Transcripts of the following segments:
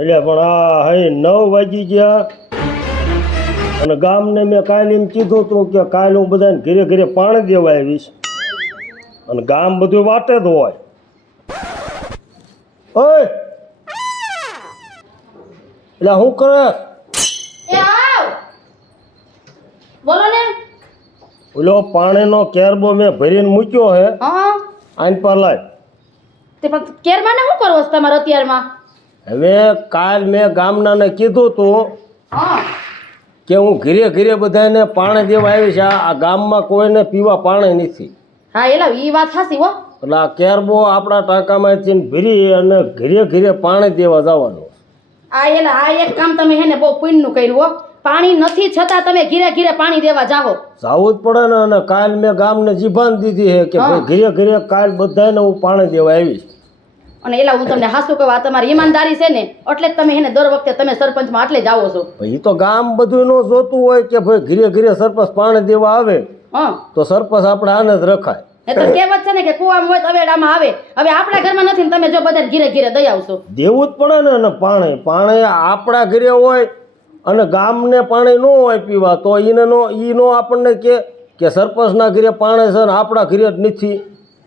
એટલે પણ આ હઈ 9 વાગી ગયા અને ગામને મેં કાલે એમ કીધું હતું કે કાલે હું બધાને ઘરે ઘરે પાણી દેવા આવીશ અને ગામ બધું વાટે જ હોય. ઓય એટલે શું કરે? એ આવ બોલો ને. ઓલો પાણીનો કેરબો મેં ભરીને મૂક્યો હે. હા આઈન પર લાય. તે પણ કેરમાં ને શું કરવો છે તમારે અત્યારમાં? હવે કાલ મેં ગામનાને કીધું હતું હા કે હું ઘરે ઘરે બધાને પાણી દેવા આવી છે. આ ગામમાં કોઈને પીવા પાણી નથી. હા એલા ઈ વાત સાચી હો. એટલે આ કેરબો આપણા ટાંકામાંથી ભરી અને ઘરે ઘરે પાણી દેવા જવાનું. આ એલા આ એક કામ તમે હે ને બહુ પુણ્યનું કર્યું હો. પાણી નથી છતાં તમે ઘીરે ઘીરે પાણી દેવા જાઓ. જવું જ પડે ને. અને કાલ મેં ગામને જીભાન દીધી છે કે ભાઈ ઘરે ઘરે કાલ બધાને હું પાણી દેવા આવીશ. અને એલા હું તમને હાસું કહું, આ તમારી ઈમાનદારી છે ને એટલે જ તમે એને દર વખતે તમે સરપંચમાં આટલે જાઓ છો. એ તો ગામ બધું ન જોતું હોય કે ભાઈ ઘરે ઘરે સરપંચ પાણી દેવા આવે હા તો સરપંચ આપણે આને જ રખાય. એ તો કહેવત છે ને કે કુવામાં હોય તવેડામાં આવે. હવે આપણા ઘરમાં નથી ને તમે જો બધા ઘીરે ઘીરે દઈ આવશો. દેવું જ પડે ને. અને પાણી પાણી આપણા ઘરે હોય અને ગામને પાણી ન હોય પીવા તો ઈને નો આપણને કે સરપંચના ઘરે પાણી છે ને આપણા ઘરે જ નથી.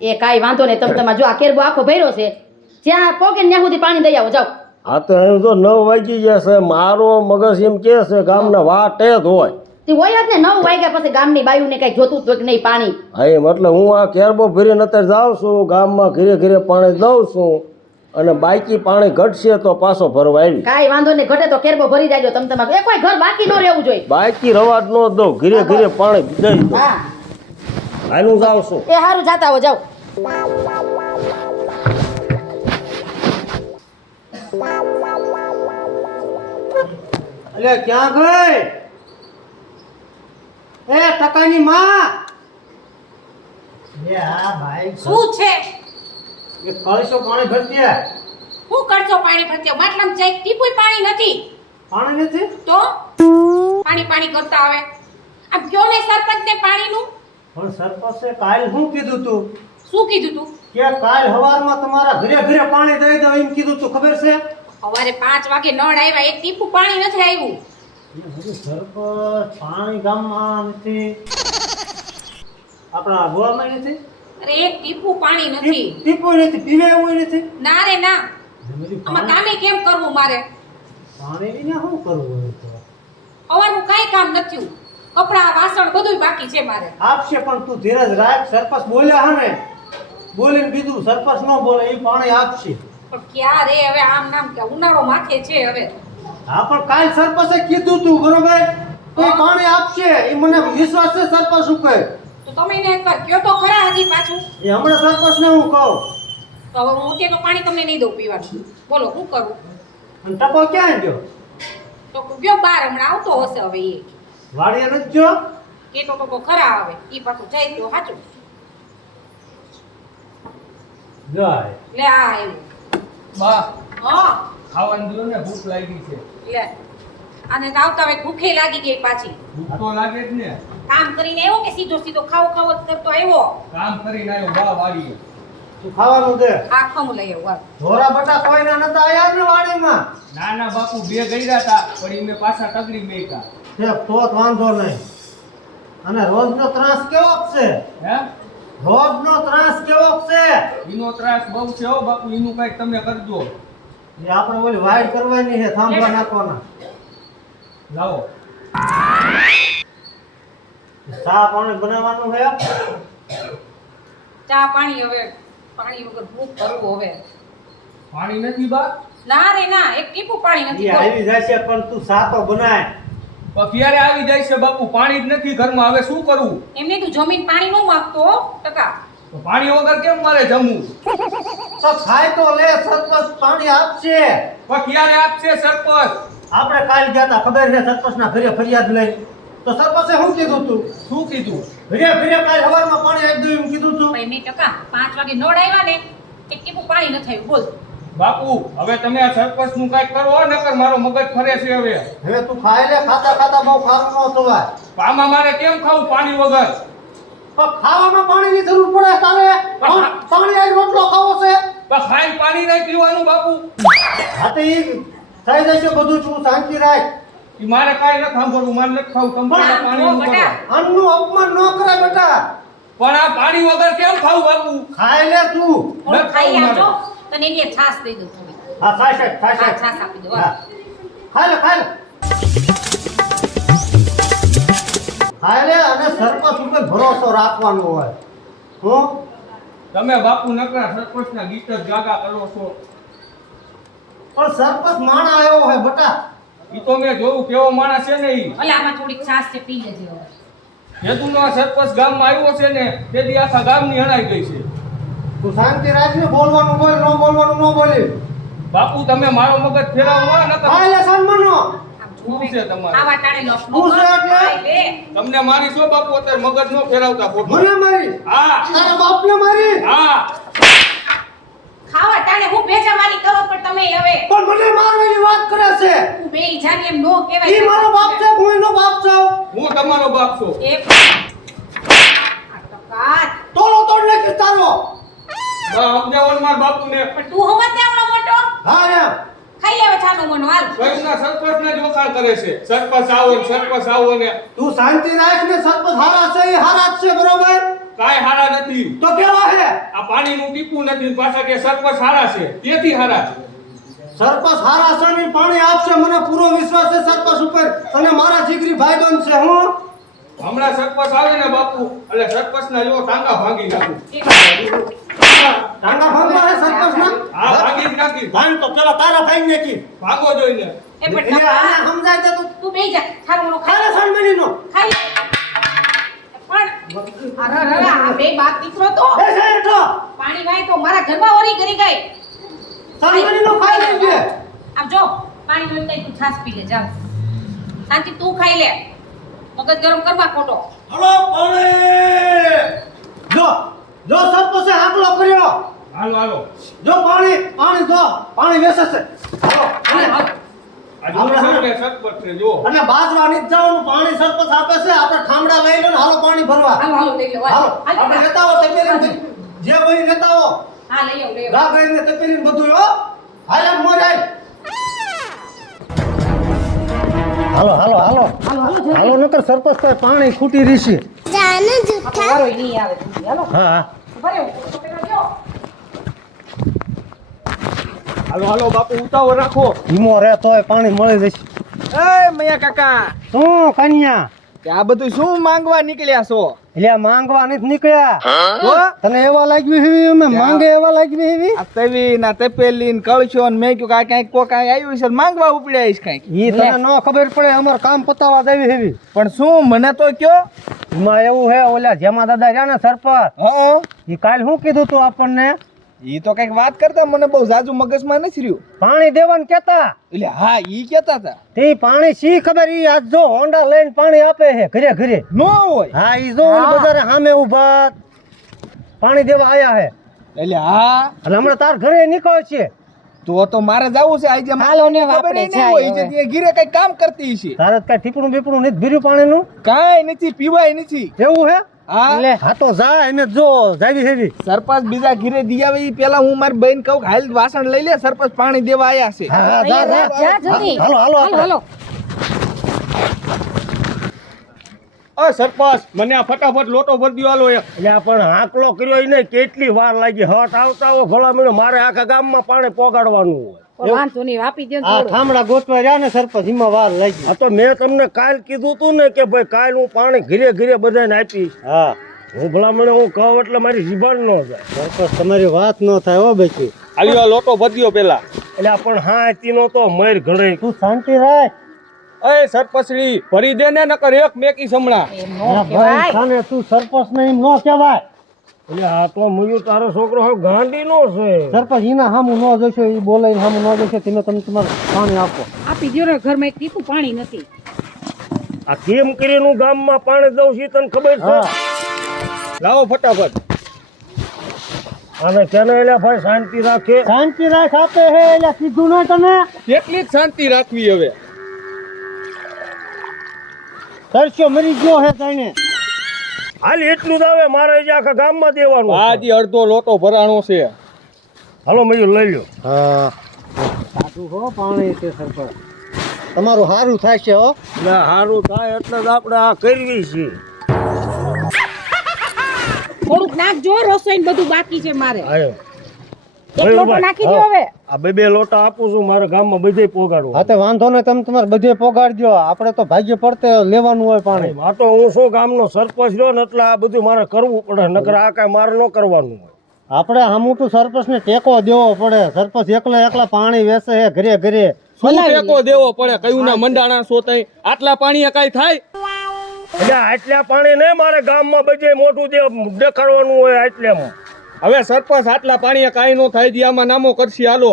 એ કાંઈ વાંધો નહીં. તમે તમારે જો આ કેરબો આખો ભર્યો છે જ્યાં પોકે ત્યાં સુધી પાણી દઈ આવો જાઓ. હા તો એમ તો 9 વાગી ગયા છે. મારો મગજ એમ કે છે ગામના વાટે જ હોય. તે હોય જ ને 9 વાગ્યા પછી ગામની બાયુને કઈ જોતું જ નહીં પાણી. હા એમ એટલે હું આ કેરબો ભરીને અત્યારે જાઉં છું ગામમાં ઘરે ઘરે પાણી દઉં છું અને બાકી પાણી ઘટશે તો પાછો ભરવા આવી. કાંઈ વાંધો નહીં. ઘટે તો કેરબો ભરી જાજો તમે તમારે. એ કોઈ ઘર બાકી ન રહેવું જોઈએ. બાકી રવાજ ન દઉં. ઘરે ઘરે પાણી દઈ દઉં. હા હાલું જાઉં છું. એ સારું જાતા હો જાઓ. અલે ક્યાં ગઈ? એ ટકાની માં. એ હા ભાઈ શું છે? એ કળશો પાણી ભરતી. હું કરશો પાણી ભરતી? માટલામાં જઈ ટીપુય પાણી નથી. પાણી નથી તો પાણી પાણી કરતા આવે. આમ કયો ને સરપંચને પાણીનું. પણ સરપંચે કાલ શું કીધું તું? શું કીધું તું? કે કાલ સવારમાં તમારા ઘરે ઘરે પાણી દઈ દો એમ કીધું તું. ખબર છે? સવારે 5 વાગે નળ આવ્યા, એક ટીપું પાણી નથી આવ્યું. સરપંચ પાણી ગામમાં નથી, આપણા ગોળામાં નથી, અરે એક ટીપું પાણી નથી. ટીપું નથી, પીવે એવું નથી. ના રે ના. આમાં કામે કેમ કરવું મારે? પાણી વિના શું કરવું હોય તો? સવારનું કાંઈ કામ નથી. કપડા વાસણ બધું બાકી છે મારે. આપશે પણ તું ધીરજ રાખ. સરપંચ બોલ્યા હે ને, બોલીને બીજું સરપંચ ન બોલે એ પાણી આપશે. પણ ક્યાં રે હવે આમ નામ કે ઉનાળો માથે છે હવે. હા પણ કાલ સરપંચે કીધું તું બરોબર તો એ પાણી આપશે. એ મને વિશ્વાસ છે સરપંચ ઉપર. તો તમે એને એકવાર કયો તો ખરા હજી પાછું. એ હમણાં સરપંચને હું કહું. તો હવે હું તે તો પાણી તમને નહીં દઉં પીવાનું. બોલો શું કરું? અને ટકો ક્યાં ગયો? તો ગયો બાર હમણાં આવતો હશે હવે. એ વાડીએ નથી ગયો? કેતો તો ખરા આવે. ઈ પાછું જઈ ગયો સાચું. જાય લે આ આવ્યું. બા હા ખાવાનું દો ને, ભૂખ લાગી છે. લે આને તો આવતા હવે ભૂખે લાગી ગઈ પાછી. ભૂખ તો લાગે જ ને. કામ કરીને આવ્યો કે સીધો સીધો ખાવ ખાવ જ કરતો આવ્યો? કામ કરીને આવ્યો બા વાડીએ. તું ખાવાનું દે. આ ખમું લઈ આવ્યો. ધોરા બટા કોઈના નતા આયા ને વાડીમાં. ના ના બાપુ, 2 ગયરા હતા પણ મેં પાછા તગડી મેકા. તે તો જ વાંધો નહીં. અને રોજનો ત્રાસ કેવો છે? હે રોજનો ત્રાસ કેવો છે? ઈનો ત્રાસ બહુ છે હો બાપુ. ઈનું કઈક તમે કરજો. એ આપણે ઓલી વાઈડ કરવાની છે, થાંભલા નાખવાના. લાવો. ચા પાણી બનાવવાનું છે. ચા પાણી હવે પાણી વગર ભૂખ કરવું હવે. પાણી નથી બા? ના રે ના, એક ટીપું પાણી એ નથી. આવી જાય છે પણ તું ચા તો બનાય. પણ ક્યારે આવી જાય છે બાપુ? પાણી જ નથી ઘરમાં. હવે શું કરવું? એમને તું જમીન પાણી નો માંગતો હો ટકા. તો પાણી વગર કેમ મારે જમવું? તો ખાય તો લે. સરપંચ પાણી આપશે. પણ ક્યારે આપશે સરપંચ? આપણે કાલ ગયા તા, ખબર છે સરપંચના ઘરે ફરિયાદ લઈ. તો સરપંચે શું કીધું તું? શું કીધું? ઘરે ઘરે કાલ સવારમાં પાણી આપી દઉં એમ કીધું તું. ભાઈ મેં ટકા 5 વાગે નળ આવ્યા ને, એક ટીપું પાણી ન થયું. બોલ બાપુ હવે તમે આ સરપંચ નું કઈક કરો, નકર મારો મગજ ફરે છે હવે. હવે તું ખાઈ લે. ખાતા ખાતા બહુ ખારું ન થવાય. આમાં મારે કેમ ખાવું પાણી વગર? તો ખાવામાં પાણીની જરૂર પડે તારે. પાણી આ રોટલો ખાવો છે. પણ ખાઈ પાણી નહીં પીવાનું બાપુ. હા તો ઈ થઈ જશે બધું, તું શાંતિ રાખ. ઈ મારે કાંઈ નથી સાંભળવું, મારે નથી ખાવું, તમારે પણ પાણી નું બેટા. કરો. અન્નનું અપમાન ન કરે બેટા. પણ આ પાણી વગર કેમ ખાવું બાપુ? ખાઈ લે તું. થોડું ખાઈ આવજો તને એની છાશ દઈ દઉં થોડી. હા ખાઈ સાહેબ, ખાઈ હા સાહેબ. છાશ આપી દઉં હા. ખાઈ લે, ખાઈ લે. ખાઈ લે અને સરપંચ ઉપર ભરોસો રાખવાનો હોય. હું તમે બાપુ નકરા સરપંચના ગીત જ ગાગા કરો છો. પણ સરપંચ માણા આવ્યો હોય બેટા. ઈ તો મેં જોયું કેવો માણસ છે ને ઈ. ભલે આમાં થોડીક છાશ છે પી લેજે હવે. જેતુનો આ સરપંચ ગામમાં આવ્યો છે ને તેથી આખા ગામની હણાઈ ગઈ છે. તું શાંતિ રાખ ને, બોલવાનું બોલ, ન બોલવાનું ન બોલી. બાપુ તમે મારો મગજ ફેરવવા ખાઈ નકર લે સન્માનો. શું છે તમારે? આ વાટાણે લોટ શું છે એટલે? ખાઈ લે. તમને મારી શું બાપુ અત્યારે મગજ નો ફેરવતા ખોટું. મને મારી, હા તારા બાપને મારી. હા ખાવા ટાણે હું ભેજામારી કરો પણ તમે હવે પણ મને મારવાની વાત કરે છે. હું બે જાની એમ નો કહેવાય. ઈ મારો બાપ છે, હું એનો બાપ છું. હું તમારો બાપ છું. એક આ તો કાચ. તોલો તોડ નાખીશ તારો. સમજાવો ને મારા બાપુને. પણ તું હોવા દેવડો મોટો હા એમ. ખાઈ લેવે છાનું મનો હાલ. કયુંના સરપંચને જ વખાણ કરે છે. સરપંચ આવો ને સરપંચ આવો ને. તું શાંતિ રાખ ને, સરપંચ હારા છે, એ હારા જ છે, બરોબર? કાંઈ હારા નથી. તો કેવા હે? આ પાણીનું ટીપું નથી ને પાછા કે સરપંચ હારા છે તેથી હારા છે. સરપંચ હારા છે ને પાણી આપશે, મને પૂરો વિશ્વાસ છે સરપંચ ઉપર. અને મારા જીગરી ભાઈબંધ છે. હું હમણાં સરપંચ આવે ને બાપુ એટલે સરપંચના જો ટાંગા ભાંગી નાખું. ટાંગા ભાંગવા હે સરપંચ ના? હા ભાંગી જ નાખી. ભાંગ તો પેલા તારા ભાઈ નાખી. ભાગો જોઈને. એ પણ એટલે આને સમજાય છે તું. તું બેહી જા છાનું મનો ખાલે ખાઈ સન્માની નો. ખાઈ લે. પણ અરે આ બે બાપ દીકરો તો એ છે એઠો. પાણી વાય તો મારા ઘરમાં ઓરી કરી ગઈ. સન્માની નો ખાઈ લેજે. આમ જો પાણી નું કઈ તું છાશ પી લે જા. શાંતિ તું ખાઈ લે. મગજ ગરમ કરવા ખોટો. હલો પાણી. જો સરપંચે હાકલો કર્યો. હાલો હાલો. જો પાણી પાણી જો પાણી વેસે છે. હાલો હાલે હાલ. આ જો સરપંચ સરપંચ છે જો. અને બાજવા નથી જવાનું, પાણી સરપંચ આપે છે, આપણે ઠામડા લઈ લો ને હાલો પાણી ભરવા. હાલો હાલો લઈ લો હાલો આપણે લેતા આવો તપેલી જે ભાઈ લેતા આવો. હા લઈ આવ લઈ આવ. રાગઈને તપેલી ને બધું હો. હાલ આમ મોર આય. હાલો હાલો હાલો હાલો નકર સરપંચ પાસે પાણી ખૂટી રીશે. વારો ઈ નહીં આવે તું હાલો. હા ભરે તો પેલા જો. હાલો હાલો બાપુ ઉતાવળ રાખો. ધીમો રહે તોય પાણી મળી જશે. એ મૈયા કાકા શું કન્યા? કે આ બધું શું માંગવા નીકળ્યા છો? એટલે આ માંગવા નથી નીકળ્યા. તો તને એવા લાગ્યું છે અમે માંગે એવા લાગ્યું છે? આ તવી ના તપેલી ને કળશો ને મેં કીધું કાંઈ કોક કાંઈ આવ્યું છે માગવા ઉપડ્યા છે કાંઈક. ઈ તને ન ખબર પડે, અમાર કામ પતાવવા દેવી હેવી. પણ શું મને તો કયો. એમાં એવું હે, ઓલા જેમાં દાદા રહ્યા ને સરપંચ, હા ઈ કાલ શું કીધું તું આપણને? ઈ તો કઈક વાત કરતા મને બહુ જાજુ મગજમાં નથી રહ્યું. પાણી દેવાનું કેતા. એટલે હા ઈ કેતા હતા. તે પાણી શી ખબર, ઈ આજ જો હોન્ડા લઈને પાણી આપે છે ઘરે ઘરે. નો હોય. હા ઈ જો ઓલી બજારે સામે ઊભા પાણી દેવા આયા હે. એટલે હા અને હમણાં તાર ઘરે નીકળશે. તો મારે જાવું છે આજે. હાલો ને ખબર આપણે નહીં હોય જાય જે ઘીરે કઈ કામ કરતી છે. તારે કઈ ટીપણું બીપણું નથી ભર્યું પાણીનું? કાંઈ નથી પીવાય નથી. એવું હે? હા હા તો જા એને જો જાવી હેવી. સરપંચ બીજા ઘીરે દી આવે ઈ પેલા હું મારી બહેન કહું કે હાલ વાસણ લઈ લે, સરપંચ પાણી દેવા આયા છે. હા હા જા જા જા જલ્દી. હાલો હાલો હાલો હાલો. ઓ સરપંચ મને આ ફટાફટ લોટો ભરી દ્યો હાલો એક. એટલે પણ હાકલો કર્યો ઈ ને કેટલી વાર લાગી. હટ આવતા હો ભલા મને, મારે આખા ગામમાં પાણી પોગાડવાનું હોય. વાંધો નહીં આપી દે ને આ થોડું. ઠામડા ગોતવા રહ્યા ને સરપંચ, એમાં વાર લાગી. આ તો મેં તમને કાલ કીધું તું ને કે ભાઈ કાલ હું પાણી ઘીરે ઘીરે બધાને આપીશ. હા હું ભલા મને હું કહું એટલે મારી જીભણ ન જાય. સરપંચ તમારી વાત ન થાય હો બેટી. હાલ્યો આ લોટો ભરી દ્યો પેલા. એટલે આ પણ હા તીનો તો મર ઘણે. તું શાંતિ રાખ. એ સરપંચડી ભરી દે ને નકર એક મેકી સમણા. એમ હા નો ભાઈ કહેવાય. સાને તું સરપંચ ને એમ ન કહેવાય. એટલે આ તો મુયું તારો છોકરો હવે ગાંડી નો છે. સરપંચ એના સામું ન જોશો, એ બોલાઈને સામું ન જોશો. તમે તમારે પાણી આપો. આપી દો ને, ઘરમાં એક ટીપું પાણી નથી. આ કેમ કરીને હું ગામમાં પાણી દઉં છું તને ખબર છે? હા લાવો ફટાફટ. અને કેને એટલે ભાઈ શાંતિ રાખે. શાંતિ રાખ આપે હે એટલે કીધું ને તને. કેટલી જ શાંતિ રાખવી હવે. તરસ્યો મરી ગયો હે તને. હાલ એટલું જ આવે, મારે જે આખા ગામમાં દેવાનું છે. આજી અડધો લોટો ભરાણો છે. હાલો મયુર લઈ લ્યો. હા ખાધું હો પાણી તે સરપંચ તમારું સારું થાય છે હો એટલે સારું થાય એટલે જ આપણે આ કરવી છે. થોડુંક નાખજો રસોઈ બધું બાકી છે મારે આયો. એક લોટો નાખી દો હવે આ બે લોટા આપું છું મારા ગામમાં બધે પોગાડવા. હા તો વાંધો નહીં તમે તમારે બધે પોગાડજો આપણે તો ભાગ્ય પડતે લેવાનું હોય પાણી આ તો હું શું ગામનો સરપંચ રહ્યો ને એટલે આ બધું મારે કરવું પડે નકર આ કાંઈ મારે ન કરવાનું હોય. આપણે હમુટું સરપંચને ટેકો દેવો પડે સરપંચ એકલા પાણી વેચે છે ઘરે ઘરે શું ટેકો દેવો પડે કયું ના મંડાણા સોતાય આટલા પાણી કઈ થાય એટલે આટલા પાણી નહીં મારે ગામમાં બધે મોટું દેખાડવાનું હોય આટલામાં. હવે સરપંચ આટલા પાણી કાંઈ નો થાય દિયામાં નામો કરશી હાલો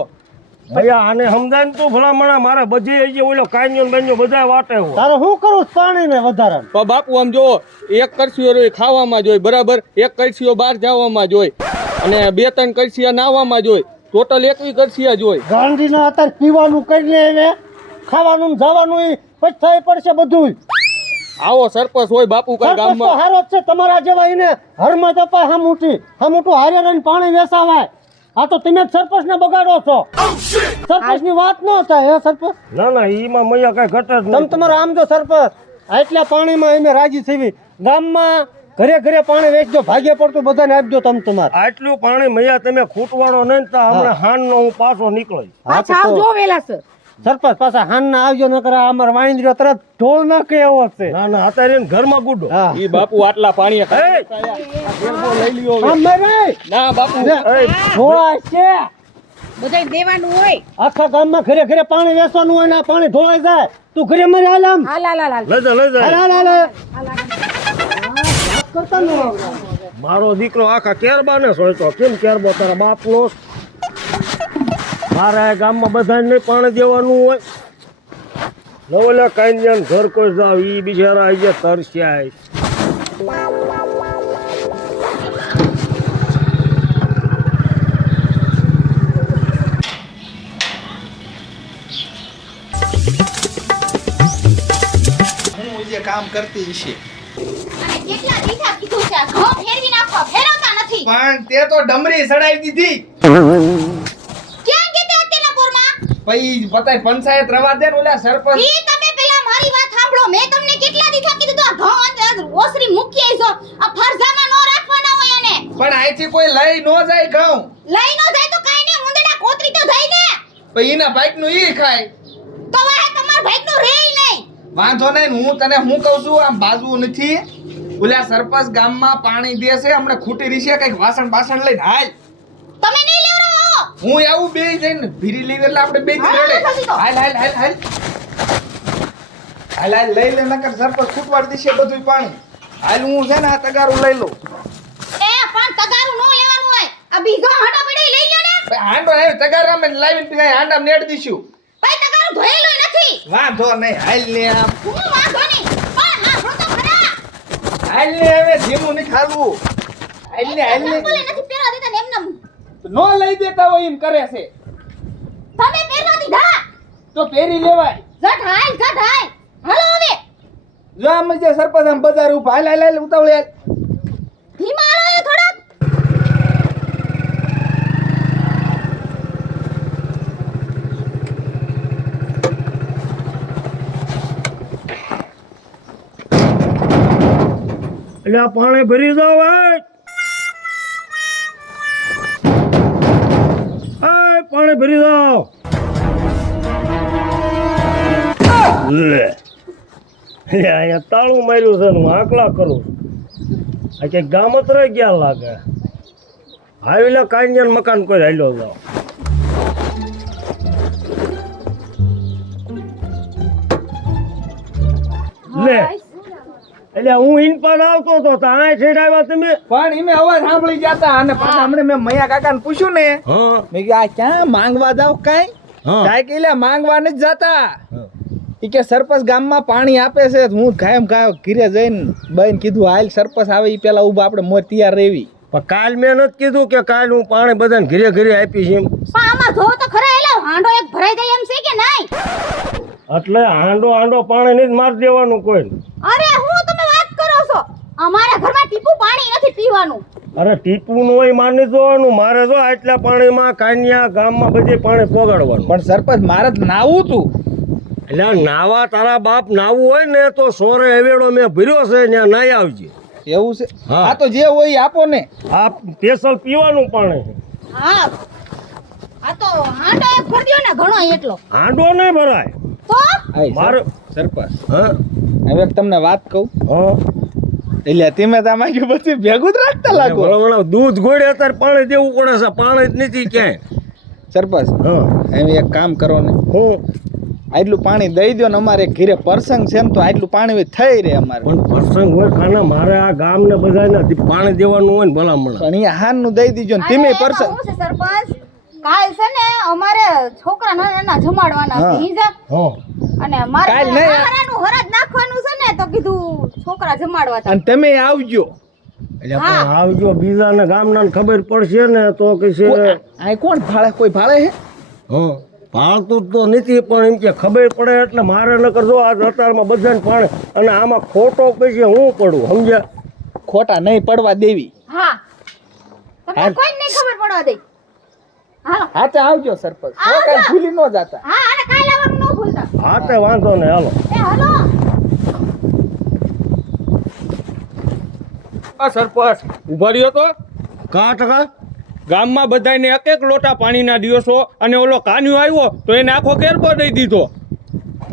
ભૈયા આને સમજાય ને તું ભલામણા મારે બધે જે ઓલો કાન્યો ને બાન્યો બધા વાટે હોય. તારે શું કરવું પાણી ને વધારે તો બાપુ આમ જો એક કરશીઓ ખાવામાં જોઈ બરાબર એક કરશીઓ બહાર જવામાં જોઈ અને 2-3 કરશીયા નાવામાં જોઈ ટોટલ 21 કરશીયા જોઈ ગાંધીના અત્યારે પીવાનું કરીને એને ખાવાનું ને જવાનું ઈ પછી થઈ પડશે બધું આવો સરપંચ હોય બાપુ કઈ સરપંચ તો ગામમાં હારો જ છે તમારા જેવા એને હરમાં જપાય હમુટું હારે રહીને પાણી વેચાવાય આ તો તમે જ સરપંચ ને બગાડો છો સરપંચ ની વાત ન થાય હે સરપંચ ના ઈમાં મૈયા કઈ ઘટે જ તમે નહીં. તમારો આમ જો સરપંચ આટલા પાણીમાં અમે રાજી થવી ગામમાં ઘરે પાણી વેચજો ભાગ્ય પડતું બધાને આપજો તમે તમારે આટલું પાણી મૈયા તમે ખૂટવાડો નહીં તો હમણાં હાનનો હું પાછો નીકળી. પાછા આવજો વેલાસર સરપંચ પાછા હાન ના આવજો ન કરે અમાર વાંદરીઓ તરત ઢોળ ના કે એવો છે ના અત્યારે એને ઘરમાં ગુડો. હા ઈ બાપુ આટલા પાણી એ, લઈ લ્યો હવે. આમ મેરે ના બાપુ એ, ઢોળાય છે બધાય દેવાનું હોય આખા ગામમાં ઘરે પાણી વેચવાનું હોય ને આ પાણી ઢોળાઈ જાય તું ઘરે મરે હાલ આમ હાલ હાલ હાલ હાલ લઈ જા હાલ હાલ કરતા ન મારો દીકરો આખા કેરબાને સોયતો. કેમ કેરબો તારા બાપનો? મારે આ ગામમાં બધાને નહીં પાણી દેવાનું હોય. નવલા કાંઈ ઘર કોઈ જાવ ઈ બિચારા આવી ગયા તરસ્યા. હું જે કામ કરતી છે અને કેટલા દીઠા કીધું છે આ ઘઉં ફેરવી નાખો ફેરવતા નથી પણ તે તો ડમરી સડાઈ દીધી ક્યાં ગીતે અત્યારના પોરમાં પછી પતાય પંચાયત રવા દે ને ઓલા સરપંચ ઈ તમે પેલા મારી વાત સાંભળો મેં તમને કેટલા દીઠા કીધું તો આ ઘઉં અંદર ઓસરી મૂકી આઈજો આ ફરજામાં નો રાખવાના હોય એને પણ અહીંથી કોઈ લઈ નો જાય ઘઉં લઈ નો જાય તો કાઈ ને ઉંદડા કોતરી તો જાય ને પછી એના બાઈક નું ઈ ખાય તો વાહે તમાર ભાઈ નું રેય નહીં વાંધો નહીં હું તને હું કહું છું આમ બાજુ નથી ઓલા સરપંચ ગામમાં પાણી દે છે હમણે ખૂટી રહી છે કઈક વાસણ બાસણ લઈને હાલ તમે નહીં લેવરો હું આવું બે જઈને ભીરી લઈ એટલે આપણે બે હા, રડે જલ્દી તો. હાલ હાલ હાલ હાલ હાલ હાલ લઈ લે નકર સરપંચ ખૂટવાડ દેશે બધું પાણી હાલ હું છે ને આ તગારું લઈ લઉં એ પણ તગારું નો લેવાનું હોય આ બીજો હાંડો પડી લઈ લ્યો ને ભાઈ હાંડો આવ્યો તગારામાં લાવીને પછી હાંડા નેડ દઈશું ભાઈ તગારું ધોયેલું નથી વાંધો નહીં હાલ ને આમ હું વાંધો નહીં પણ હા તો ખરા હાલ ને હવે ધીમું નહીં ખાલવું હાલ ને ચંપલે નથી પહેરવા દેતા ને એમને નો લઈ દેતા હોય એમ કરે છે તમે પહેરવા દીધા તો પહેરી લેવાય જટ હાલ હાલો હવે જો આમ જે સરપંચ આમ બજાર ઉભા હાલ હાલ હાલ ઉતાવળી હાલ ધીમા હાલો એ થોડાક એટલે આ પાણી ભરી જાવ પાણી ભરી જાવ લે અહીંયા તાળું માર્યું છે ને હું આકલા કરું છું. આ કે ગામત્રે ક્યાં લાગે હાવીલા કાંઈ મકાન કોઈ હાલ્યો જાવ લે એટલે હું ઇન પર આવતો હતો તો આ છેડ આવ્યા તમે પણ એમે અવાજ સાંભળી જતા અને પાછા હમણે મેં મૈયા કાકાને પૂછ્યું ને હા મેં કીધું આ ક્યાં માંગવા જાવ કાંઈ હા કાંઈ કે લે માંગવા નથી જાતા ઈ કે સરપંચ ગામમાં પાણી આપે છે તો હું કાયમ ઘીરે જઈને બેન કીધું હાલ સરપંચ આવે ઈ પેલા ઊભા આપણે મોર તૈયાર રહેવી પણ કાલ મેં નથી કીધું કે કાલ હું પાણી બધાને ઘરે ઘરે આપીશ એમ પણ આમાં જો તો ખરા એલા હાંડો એક ભરાઈ જાય એમ છે કે નહીં એટલે હાંડો પાણી નહીં મારી દેવાનું કોઈ અરે હું તમે વાત કરો છો અમારા ઘરમાં ટીપું પાણી નથી પીવાનું અરે ટીપું નો માની જોવાનું મારે જો આટલા પાણીમાં કાન્યા ગામમાં બધે પાણી પોગાડવાનું. પણ સરપંચ મારે જ નાવું તું. એટલે આ નાવા તારા બાપ નાવું હોય ને તો સોરે હવેડો મેં ભર્યો છે ત્યાં નાઈ આવજે. એવું છે? હા. આ તો જે હોય ઈ આપો ને. આ સ્પેશિયલ પીવાનું પાણી છે. હા આ તો હાંડો એક ભરદ્યો ને ઘણો એટલો હાંડો નહીં ભરાય. તો આય મારે સરપંચ હા હવે એક તમને વાત કહું. હા એટલે તમે તમારી બધી ભેગું જ રાખતા લાગો. ભલા દૂધ ગોળે અત્યારે પાણી દેવું પડે છે પાણી જ નથી ક્યાંય. સરપંચ હા એમ એક કામ કરો ને, હું આટલું પાણી દઈ દો ને, અમારે ઘરે પ્રસંગ છે ને તો આટલું પાણી થઈ રહે અમારે. પણ પ્રસંગ હોય ખાના મારે આ ગામને બધાને પાણી દેવાનું હોય ને ભલામણ. પણ અહીંયા હાનનું દઈ દીજો ને તમે એમાં પ્રસંગ. શું છે સરપંચ કાલ છે ને અમારે છોકરા નાના જમાડવાના છે હા. ઈજા હા અને મારે કાલ નહીં. હારાનું હરાજ નાખવાનું છે ને તો કીધું છોકરા જમાડવા તા. અને તમે આવજો. એટલે પણ આવજો બીજાને ગામના ખબર પડશે ને તો કહેશે આ કોણ ભાળે? કોઈ ભાળે હે? હા પાળતું તો નથી પણ એમ કે ખબર પડે એટલે મારે ન કરજો આ અત્યારમાં બધાને પાણી અને આમાં ખોટો પછી હું પડું સમજ્યા. ખોટા નહીં પડવા દેવી. હા તમને કોઈ નહીં ખબર પડવા દે. હાલો હા તો આવજો સરપંચ. આવજો. હવે કાંઈ ભૂલી ન જાતા. હા અને કાલ આવવાનું ન ભૂલતા. હા તે વાંધો ને હાલો. એ હાલો આ સરપંચ ઉભા રહ્યો તો કા ટકા ગામમાં બધાને એક એક લોટા પાણીના દિવસો અને ઓલો કાન્યો આવ્યો તો એને આખો કેરબો દઈ દીધો.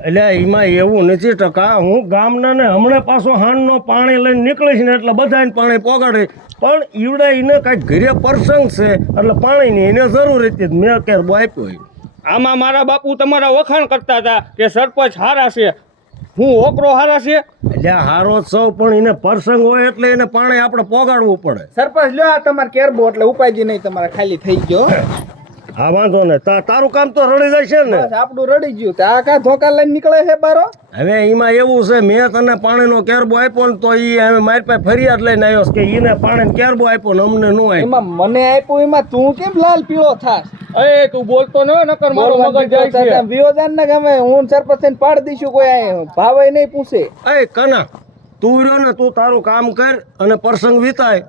એટલે એમાં એવું નથી ટકા હું ગામના ને હમણાં પાછો હાંડનો પાણી લઈને નીકળીશ ને એટલે બધાને પાણી પોગાડે પણ ઈવડે એને કાંઈક ઘરે પ્રસંગ છે એટલે પાણીની એને જરૂર હતી મેં કેરબો આપ્યો હોય. આમાં મારા બાપુ તમારા વખાણ કરતા હતા કે સરપંચ હારા છે, હું ઓકરો હારા છે. એટલે હારો સૌ પણ એને પ્રસંગ હોય એટલે એને પાણી આપણે પોગાડવું પડે. સરપંચ લ્યો આ તમારે કેરબો એટલે ઉપાજી નહીં, તમારે ખાલી થઈ ગયો. હા વાંધો ને તારું કામ તો રડી જાય છે ને. બસ આપણું રડી ગયું. તો આ કા ધોકા લઈને નીકળે છે બારો? હવે એમાં એવું છે મેં તને પાણીનો કેરબો આપ્યો ને તો એ હવે મારી પાસે ફરિયાદ લઈને આવ્યો છે કે એને પાણીનો કેરબો આપ્યો ને અમને ન આપ્યો. એમાં મને આપ્યું એમાં તું કેમ લાલ પીળો થાસ? એ તું બોલતો ન હોય, નકર મારો મગજ જાય છે. વિયોજાન ને ગમે હું સરપંચ થઈને પાડી દઈશું. કોઈ આ ભાવે નહીં પૂછે. એ કના તું રહ્યો ને તું તારું કામ કર અને પ્રસંગ વિતાય.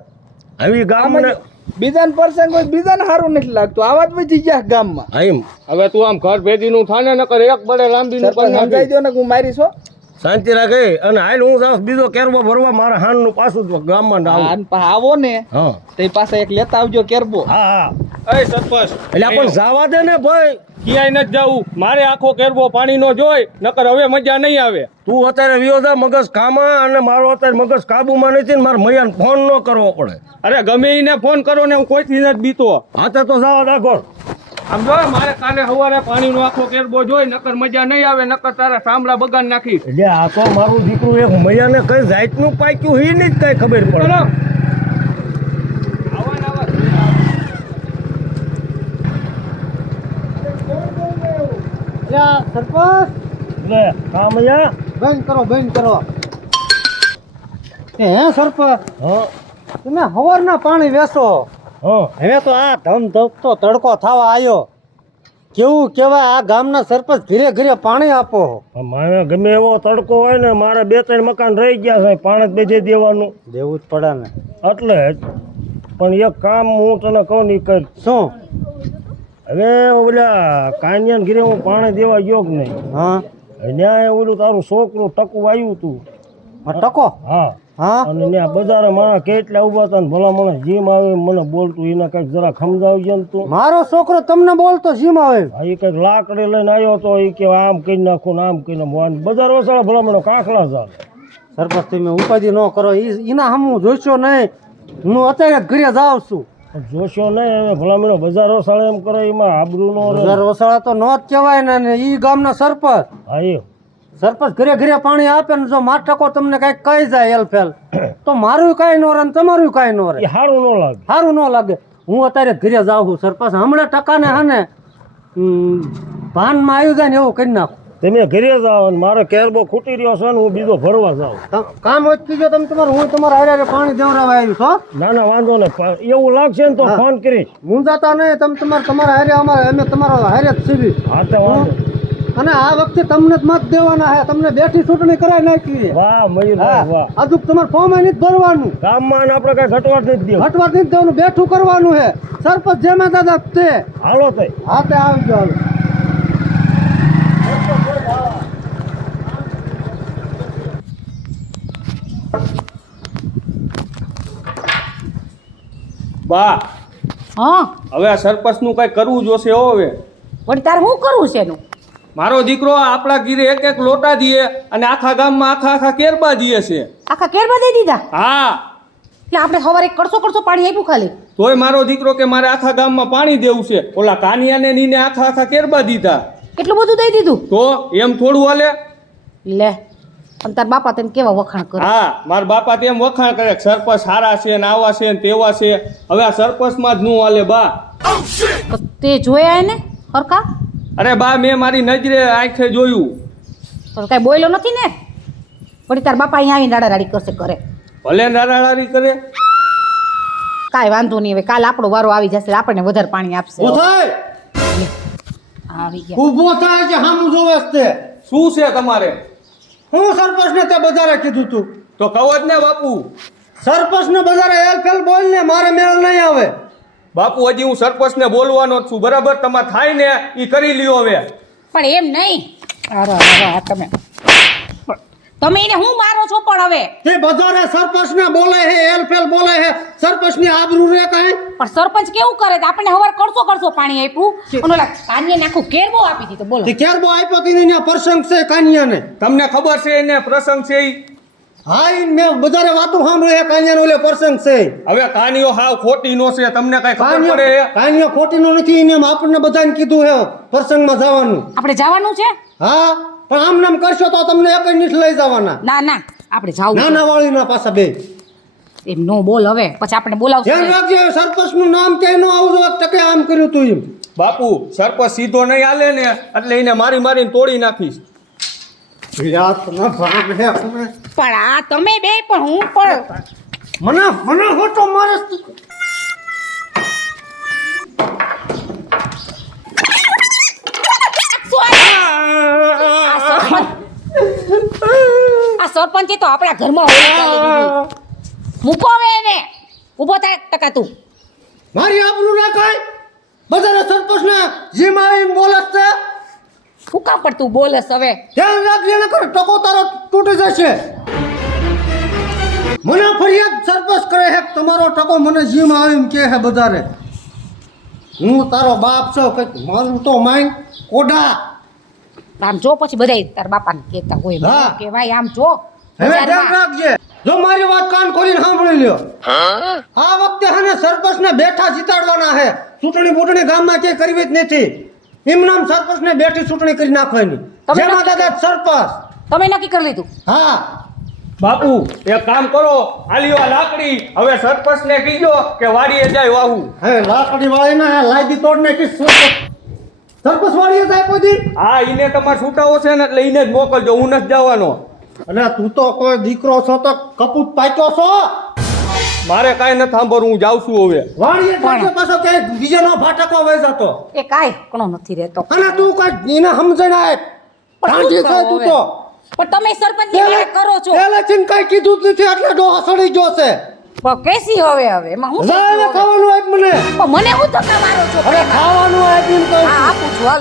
હવે ગામને બીજાને પ્રસંગ હોય બીજાને સારું નથી લાગતું. આવા જ વધી ગયા ગામમાં. એમ હવે તું આમ ઘર ભેદીનું થાને નકર એક બડે લાંબી નું સરપંચ સમજાઈ દો ને હું મારી છો. શાંતિ રાખે અને હાલ હું જાઉં બીજો કેરબો ભરવા મારા હાનનું પાછું જ ગામમાં આવું. આન પા આવો ને હા તે પાસે એક લેતા આવજો કેરબો. હા હા એ સરપંચ એટલે પણ જવા દે ને ભાઈ. ક્યાંય નથી જવું, મારે આખો કેરબો પાણી નો જોઈ, નકર હવે મજા નહીં આવે. તું અત્યારે વિયોજા મગજ કામા અને મારો અત્યારે મગજ કાબુમાં નથી ને મારે મૈયાને ફોન ન કરવો પડે. અરે ગમે એને ફોન કરો ને હું કોઈથી નથી બીતો. હાથે તો જવા રાખો. આમ જો મારે કાલે સવારે પાણીનો આખો કેરબો જોઈ, નકર મજા નહીં આવે, નકર તારા સાંભળા બગાડ નાખીશ. એટલે આ તો મારું દીકરું એક મૈયાને કઈ જાતનું પાક્યું હી નહીં કઈ ખબર પડે. ચલો. આવા ને આવા. સરપંચ લે કામ અહીંયા. બંધ કરો બંધ કરો. એ હે સરપંચ હા તમે હવારના પાણી વેચો. હા હવે તો આ ધમધમતો તડકો થવા આવ્યો. કેવું કહેવાય આ ગામના સરપંચ ઘરે ઘરે પાણી આપો. મારે ગમે એવો તડકો હોય ને મારે 2-3 મકાન રહી ગયા છે પાણી જ બેજે દેવાનું દેવું જ પડે ને. એટલે જ. પણ એક કામ હું તને કહું નહીં કર. શું? હવે ઓલા કાન્યાને ઘરે હું પાણી દેવા ગયો કે નહીં. હા ત્યાં ઓલું તારું છોકરું ટકું આવ્યું તું. આ ટકો હા હા અને ત્યાં બજારે માણસ કેટલા ઉભા હતા ને ભલા માણસ જેમ આવે એમ મને બોલતું એને કંઈક જરા સમજાવજે ને તું. મારો છોકરો તમને બોલતો જીમ આવે. હા એ કંઈક લાકડી લઈને આવ્યો તો એ કે આમ કરી નાખું ને આમ કરી નાખું બજાર વસાડે ભલા મને કાંકડા ચાલે. સરપંચ તમે ઉપાધિ ન કરો. એના હમ જોશો નહીં. હું અત્યારે ઘરે જાઉં છું. જોશો નહીં હવે ભલા મને બજાર વસાડે એમ કરે એમાં આબરૂ નો રહે. ઘર વસાળા તો ન જ કહેવાય ને. ઈ ગામના સરપંચ હા એ સરપંચ ઘરે ઘરે પાણી આપે ને જો માર ટકો તમને કઈક કહી જાય એલફેલ તો મારું કાંઈ ન રહે ને તમારું કાંઈ ન રહે. એ સારું ન લાગે. સારું ન લાગે. હું અત્યારે ઘરે જાઉં છું સરપંચ. હમણાં ટકાને હે ને ભાનમાં આવ્યું જાય ને એવું કરી નાખું. તમે ઘરે જાઓ ને મારો કેરબો ખૂટી રહ્યો છે ને હું બીજો ભરવા જાઉં. કામ હોય કીજો તમે તમારું. હું તમારા હારે પાણી દેવડાવવા આવ્યું છો. ના ના વાંધો ને એવું લાગશે ને તો ફોન કરીશ. મુંજાતા નહીં તમે તમારા હારે અમે તમારા હારે જ સીવી. હા તો વાંધો. અને આ વખતે તમને જ મત દેવાના છે. તમને બેઠી ચૂંટણી કરાવી નાખી છે. વાહ મયુરભાઈ વાહ. હજુ તમારે ફોર્મ નથી ભરવાનું, ગામમાં ને આપણે કઈ ઘટવા જ નથી દેવું. હટવા નથી દેવાનું, બેઠું કરવાનું છે. સરપંચ જેમે દાદા તે હાલો તઈ. હાથે આવજો. હાલો. બા હા હવે આ સરપંચ નું કઈ કરવું જોશે હો. હવે વળી તારે શું કરવું છે એનું? મારો દીકરો આપણા ઘીરે એક એક લોટા દીએ અને આખા ગામમાં આખા કેરબા દીએ છે. આખા કેરમાં દઈ દીધા? હા, એટલે આપણે સવારે કરસો પાણી આપ્યું ખાલી. તોય મારો દીકરો કે મારે આખા ગામમાં પાણી દેવું છે. ઓલા કાનિયાને નીને આખા કેરબા દીધા. કેટલું બધું દઈ દીધું? તો એમ થોડું હાલે? લે અને તાર બાપા તને કેવા વખાણ કરે. હા, મારા બાપા તેમ વખાણ કરે કે સરપંચ સારા છે ને આવા છે ને તેવા છે. હવે આ સરપંચમાં જ નું હાલે બા. તો તે જોયા એને હરખા? અરે બા, મેં મારી નજરે આંખે જોયું. તો કાંઈ બોલ્યો નથી ને? વળી તાર બાપા અહીંયા આવીને રાડારાડી કરશે કરે. ભલે રાડારાડી કરે. કાંઈ વાંધો નહીં, હવે કાલ આપણો વારો આવી જશે, આપણને વધારે પાણી આપશે. ઊભો થાય, આવી ગયા. ઊભો થાય કે સામું જોવે છે તે. શું છે તમારે? હું સરપંચને તે બજારે કીધું તું. તો કહો જ ને બાપુ. સરપંચને બજારે હેલફેલ બોલ ને, મારે મેળ નહીં આવે. બાપુ હજી હું સરપંચને બોલવાનો જ છું, બરાબર? તમારે થાય ને એ કરી લ્યો હવે. પણ એમ નહીં. અરે તમે એને હું મારો છો પણ હવે? તે બજારે સરપંચને બોલે હે, હેલફેલ બોલે હે, સરપંચની આબરૂ રે કાંઈ? પણ સરપંચ કેવું કરે છે? આપણને હવાર કરસો પાણી આપ્યું અને ઓલા કાનિયાને આખું કેરબો આપી દીધો. બોલો તે કેરબો આપ્યો તી ને પ્રસંગ છે કાનિયાને. તમને ખબર છે એને પ્રસંગ છે ઈ? હા, ઈ મેં બજારે વાતો સાંભળી હે કાનિયાનો ઓલે પ્રસંગ છે. હવે કાનીઓ હાવ ખોટી નો છે, તમને કઈ ખબર પડે? કાનિયો ખોટીનો નથી, એને આપણને બધાને કીધું હે પ્રસંગમાં જવાનું. આપણે જવાનું છે? હા, પણ આમ નામ કરશો તો તમને એક જ લઈ જવાના. ના આપણે જાવું છે. નાના વાળીના પાછા બે. એમ નો બોલ હવે, પછી આપણે બોલાવશું. ધ્યાન રાખજો, સરપંચનું નામ ક્યાંય ન આવજો. એક ટકે આમ કર્યું તું એમ. બાપુ સરપંચ સીધો નહીં હાલે ને એટલે એને મારીને તોડી નાખીશ. પણ આ તમે બે પણ હું પણ મને હોટો મારે. આ સરપંચે તો આપણા ઘરમાં હોળી ચાલી દીધી. મૂકો હવે એને. ઊભો થાય ટકા તું. મારી આબરૂ રાખાય. બધાને સરપંચને જીમ આવીને બોલે છે. શું કામ પર તું બોલસ હવે? ધ્યાન રાખજે, નકર ટકો તારો તૂટી જશે. મને ફરિયાદ સરપંચ કરે છે કે તમારો ટકો મને જીમ આવીને કહે છે બધાને. હું તારો બાપ છું, કંઈક મારું તો માઈન કોડા. આમ જો પછી બધાય તાર બાપાને કહેતા હોય હા. કે ભાઈ આમ જો હવે ધ્યાન બજારમાં. રાખજે. જો મારી વાત કાન ખોલીને સાંભળી લ્યો. આ વખતે હને સરપંચને બેઠા જીતાડવાના છે. ચૂંટણી ગામમાં ક્યાંય કરવી જ નથી. એમ નામ સરપંચને બેઠી ચૂંટણી કરી નાખવાની. તમે જેમાં નક્કી દાદા સરપંચ. તમે નક્કી કરી લીધું? હા, બાપુ એક કામ કરો, આલ્યો આ લાકડી. હવે સરપંચને કીજો કે વાડીએ જાય વાહુ. હે લાકડી વાળીને લાદી તોડને કે સરપંચ વાળીએ જાય કોઈ દી. હા, ઈને તમારે છૂટાવો છે ને એટલે ઈને જ મોકલજો, હું નથી જવાનો. અને તું તો કોઈ દીકરો છો તો કપૂત પાક્યો છો. મારે કાંઈ નથી સાંભળવું, હું જાઉં છું હવે. વાળીએ જાય પાછો ક્યાંય બીજાનો ફાટકો વહી જતો. એ કાંઈ ઘણો નથી રહેતો. અને તું કઈ એને સમજાય ના એક પણ શું ટાંકી છે કરું તું તો. પણ તમે સરપંચની વાત કરો છો. પહેલેથી કઈ કીધું જ નથી એટલે ડોહા સડી ગયો છે. પણ કેસી હવે એમાં હું જાય ને ખાવાનું આપ મને. પણ મને હું ધક્કા મારો છો? અરે ખાવાનું આપ એમ કહું છું. હા આપું છું હાલો.